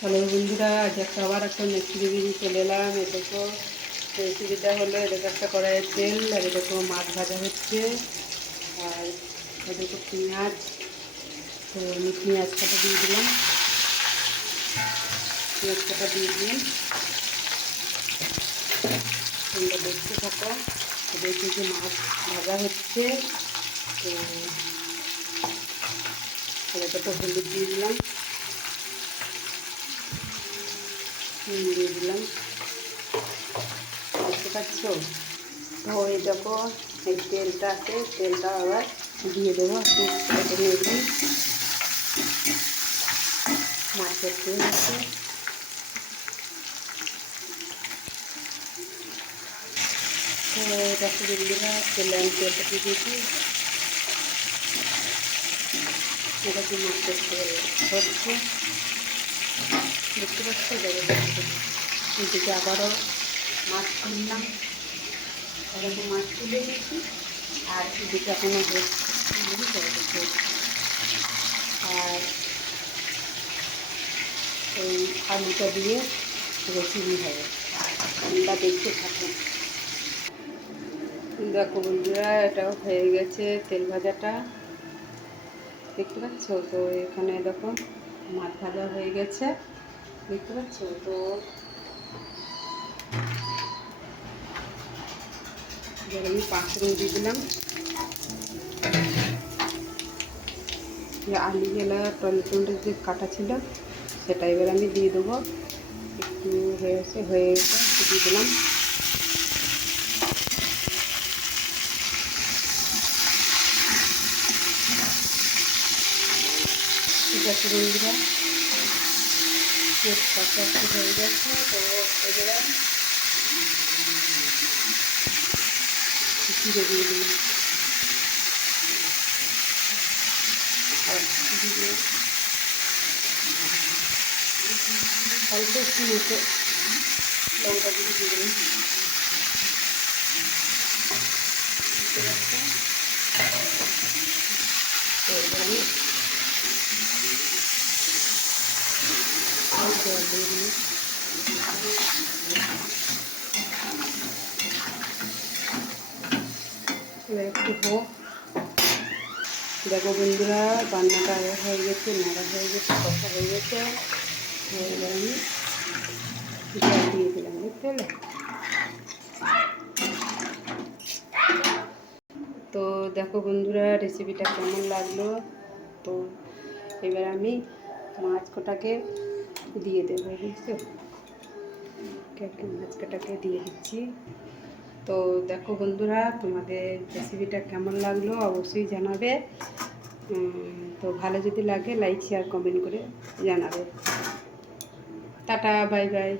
Hello বন্ধুরা, আজ আবার একটা রেসিপি নিয়ে চলে এলাম। এ দেখো রেসিপিটা হলো, এদিকে একটা কড়াইয়ের তেল, আর এ দেখো মাছ ভাজা হচ্ছে, আর এ দেখো পেঁয়াজ। তো আমি পেঁয়াজ কাটা দিয়ে দিলাম, পেঁয়াজ কাটা দিয়ে দিলাম। তোমরা দেখতে থাকো। দেখি যে মাছ ভাজা হচ্ছে। তো এটা তো হলুদ দিয়ে দিলাম, দিয়ে দিলাম, দেখতে পাচ্ছ। তো এই দেখো এই তেলটা আছে, তেলটা আবার দিয়ে দেবো একটু নেড়ে। মাছের তেল আছে, তো দেখো বন্ধুরা তেলে আমি তেলটা দিয়ে দিয়েছি। এটা কি মাছের তেল হচ্ছে, দেখতে পাচ্ছ। এদিকে আবারও মাছ তুললাম, এরকম মাছ তুলে নিয়েছি। আর এদিকে এখনো হচ্ছে, আর এই আলুটা দিয়ে রেসিপি হবে, আমরা দেখতে থাকুন। দেখো বন্ধুরা, এটাও হয়ে গেছে তেল ভাজাটা, দেখতে পাচ্ছ। তো এখানে দেখো মাছ ভাজা হয়ে গেছে, দেখতে পাচ্ছ। তো এবার আমি পাঁচফোড়ন দিয়ে দিলাম, আলুগুলা টমেটো যে কাটা ছিল সেটা এবার আমি দিয়ে দেবো। একটু হয়ে গেছে দিয়ে দিলাম। ঠিক আছে বন্ধুরা, তেজপাতা হয়ে গেছে। তো এবার জিরে দিয়ে দিলাম, আর দিয়ে অল্প একটু নিচে লঙ্কা দিয়ে দিলাম। তো এবার আমি জল দিয়ে দিলাম। এবার একটু হোক। দেখো বন্ধুরা, রান্নাটা হয়ে গেছে, নাড়া হয়ে গেছে, কষা হয়ে গেছে। এবার আমি জল দিয়ে দিলাম, বুঝতে পারলে। তো দেখো বন্ধুরা, রেসিপিটা কেমন লাগলো। তো এবার আমি মাছ কটাকে দিয়ে দেবো, বুঝছো। মাছ কটাকে দিয়ে দিচ্ছি। তো দেখো বন্ধুরা, তোমাদের রেসিপিটা কেমন লাগলো অবশ্যই জানাবে। তো ভালো যদি লাগে লাইক শেয়ার কমেন্ট করে জানাবে। Tata, bye bye.